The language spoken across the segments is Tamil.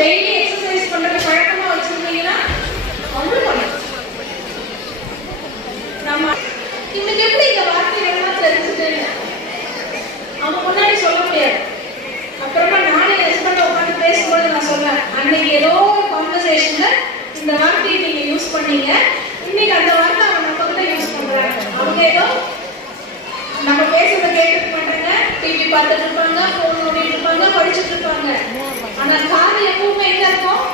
டெய்லி எக்ஸசைஸ் பண்றது பழக்கமா வச்சிருந்தீங்கன்னா ஒன்றும் பண்ணலாம். நம்ம இன்னைக்கு எப்படி இந்த வார்த்தைகள்லாம் தெரிஞ்சுட்டு அவங்க முன்னாடி சொல்ல முடியாது. அப்புறமா நானே ஹஸ்பண்ட் உட்காந்து பேசும்போது நான் சொன்னேன், அன்னைக்கு ஏதோ ஒரு கான்வர்சேஷன்ல இந்த வார்த்தையை நீங்க யூஸ் பண்ணீங்க, இன்னைக்கு அந்த வார்த்தை அவங்க நம்ம கிட்ட யூஸ் பண்றாங்க. அவங்க ஏதோ நம்ம பேசுறத கேட்டுக்க மாட்டாங்க, டிவி பார்த்துட்டு இருப்பாங்க, போன் நோண்டிட்டு இருப்பாங்க, படிச்சுட்டு இருப்பாங்க. ஆனா காது எப்பவுமே எங்க இருக்கும்?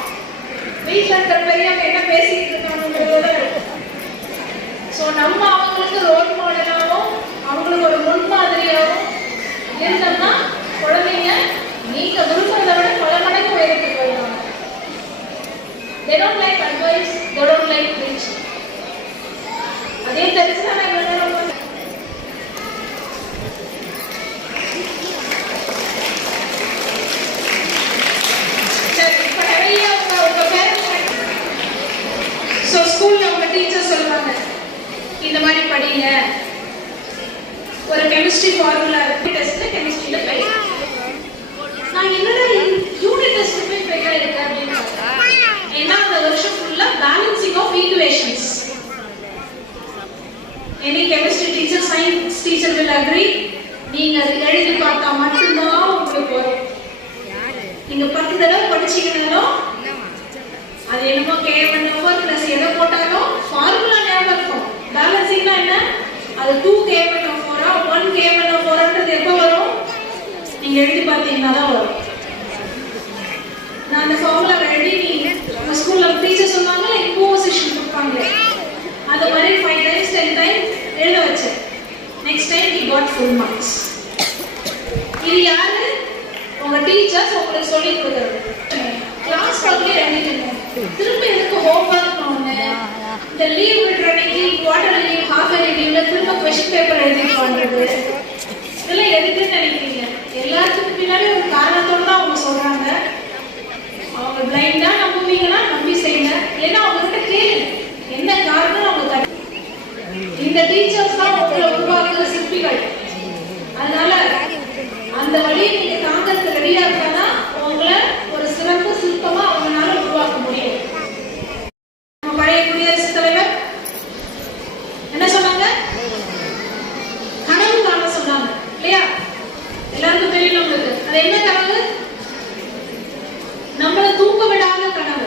வீட்டுல இருக்கிற பெரியவங்க என்ன பேசிட்டு இருக்காங்கிறதோட இருக்கும். ஸோ நம்ம அவங்களுக்கு ரோல் மாடலாகவும் அவங்களுக்கு ஒரு முன்மாதிரியாகவும் இருந்தோம்னா குழந்தைங்க நீங்க விரும்புறதை விட பல மடங்கு உயரத்துக்கு வருவாங்க. They don't like advice, they don't like preaching. அதே தெரிஞ்சுதான் நான் இவ்வளவு நேரம் ஸ்கூல்ல உங்க டீச்சர் சொல்லுவாங்க, இந்த மாதிரி படிங்க, ஒரு கெமிஸ்ட்ரி ஃபார்முலா இருக்கு, டெஸ்ட்ல கெமிஸ்ட்ரியில பை. நான் என்னடா யூனிட் டெஸ்ட் போய் பெரிய இருக்கு அப்படின்னு, ஏன்னா அந்த வருஷம் ஃபுல்லா balancing of equations. Any chemistry teacher, science teacher will agree, நீங்க அதை எழுதி பார்த்தா மட்டும்தான் உங்களுக்கு வரும். நீங்க 10 தடவை படிச்சீங்கன்னாலும் அது என்னமோ k1/4 பிளஸ் எதை போட்டாலும் ஃபார்முலா ஞாபகம் இருக்கும். பேலன்சிங்னா என்ன? அது 2k1/4 1k1/4ன்றது எப்போ வரும்? நீங்க எழுதி பார்த்தீங்கன்னா தான் வரும். நான் அந்த ஃபார்முலா எழுதி நீங்க ஸ்கூல்ல டீச்சர் சொன்னாங்க இம்போசிஷன் கொடுப்பாங்க, அது மாதிரி 5 times 10 times எழுத வச்சேன். Next time he got full marks. இது யாரு? உங்க டீச்சர்ஸ் உங்களுக்கு சொல்லி கொடுக்குறது. கிளாஸ் ஒர்க்ல எழுதிட்டீங்க, திரும்ப எதுக்கு ஹோம்வொர்க் பண்ணு? இந்த லீவ் விடுற அன்னைக்கு குவார்டர் லீவ், ஹாஃப் இயர்லி லீவ்ல திரும்ப क्वेश्चन பேப்பர் எழுதிட்டு வந்தது, இதெல்லாம் எதுக்குன்னு நினைக்கிறீங்க? எல்லாத்துக்கும் பின்னாடி ஒரு காரணத்தோட தான் அவங்க சொல்றாங்க. அவங்க பிளைண்டா நம்புவீங்கன்னா நம்பி செய்யுங்க, ஏன்னா அவங்க கிட்ட கேளு என்ன காரணம். அவங்க இந்த டீச்சர்ஸ் தான் உங்களை உருவாக்குற சிற்பிகள். அதனால அந்த வழியை நீங்க தாங்கிறதுக்கு ரெடியா இருந்தா உங்களை ஒரு சிறப்பு சிற்பமா அவங்களால உருவாக்க முடியும். நம்ம பழைய குடியரசுத் தலைவர் என்ன சொன்னாங்க? கனவு காண சொன்னாங்க இல்லையா? எல்லாருக்கும் தெரியல உங்களுக்கு. அது என்ன கனவு? நம்மள தூங்க விடாத கனவு.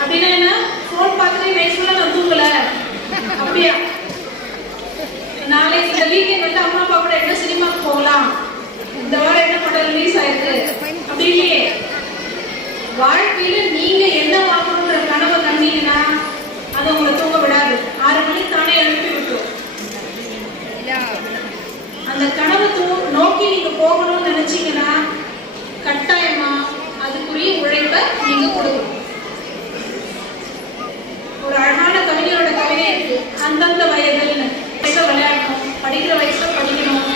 அப்படின்னா என்ன? போன் பார்த்துட்டு நைட் ஃபுல்லா நான் தூங்கல அப்படியா? நாளைக்கு இந்த வீக்கெண்ட் வந்து அம்மா அப்பா கூட என்ன சினிமாக்கு போகலாம், இந்த வாரம் என்ன படம் ரிலீஸ் ஆயிருக்கு அப்படி இல்லையே. வாழ்க்கையில நீங்க என்ன வாங்கணும்ன்ற கனவை கண்டீங்கன்னா அது உங்களை தூங்க விடாது. 6 மணிக்கு தானே எழுப்பி விட்டுரும். அந்த கனவை நோக்கி நீங்க போகணும்னு நினைச்சீங்கன்னா கட்டாயமா அதுக்குரிய உழைப்ப நீங்க கொடுக்கணும். ஒரு அழகான கவிஞரோட கவிதை இருக்கு, அந்தந்த வயதில் வயசுல விளையாடணும், படிக்கிற வயசுல படிக்கணும்,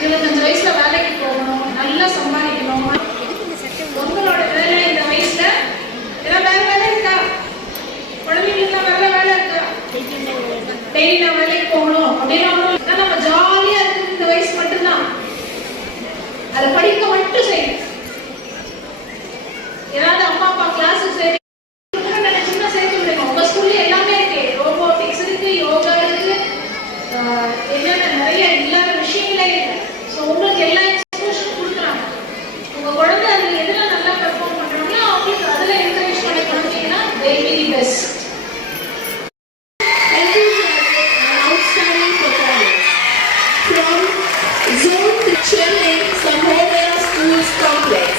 25 வயசுல வேலைக்கு போகணும், நல்லா சம்பாதிக்கணும். உங்களோட வேலை இந்த வயசுல ஏதாவது வேற வேலை இருக்கா? குழந்தைங்களுக்குலாம் வேற வேலை இருக்கா? டெய்லி நான் வேலைக்கு போகணும் அப்படின்னு நம்ம ஜாலியா இருக்கு இந்த வயசு மட்டும்தான். அதை படிக்க மட்டும் செய்யணும். ஏதாவது அம்மா அப்பா கிளாஸுக்கு சரி நினைச்சுன்னா சேர்த்து விடுங்க. உங்க ஸ்கூல்ல எல்லாமே இருக்கு, ரோபோட்டிக்ஸ் இருக்கு, யோகா இருக்கு, என்னென்ன நிறைய இல்லாத விஷயங்களே இருக்கு. ஸோ உங்களுக்கு எல்லா எக்ஸ்போஷன் கொடுக்குறாங்க. உங்க குழந்தை அதுல எதுல நல்லா பெர்ஃபார்ம் பண்றாங்களோ அவங்களுக்கு அதுல என்கரேஜ் பண்ணி கொடுத்தீங்கன்னா they will be best. Outstanding performance from Zone 3 Chennai Sahodaya Schools Complex.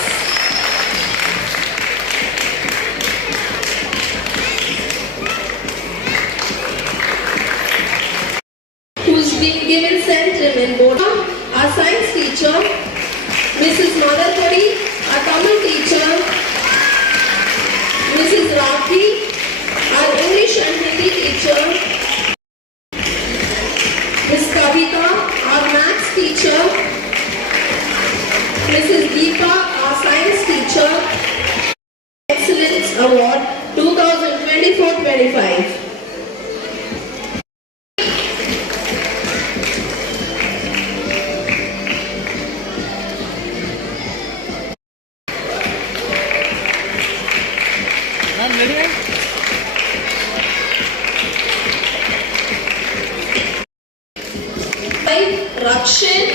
Rakshan,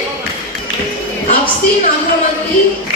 Afseen Agrawati,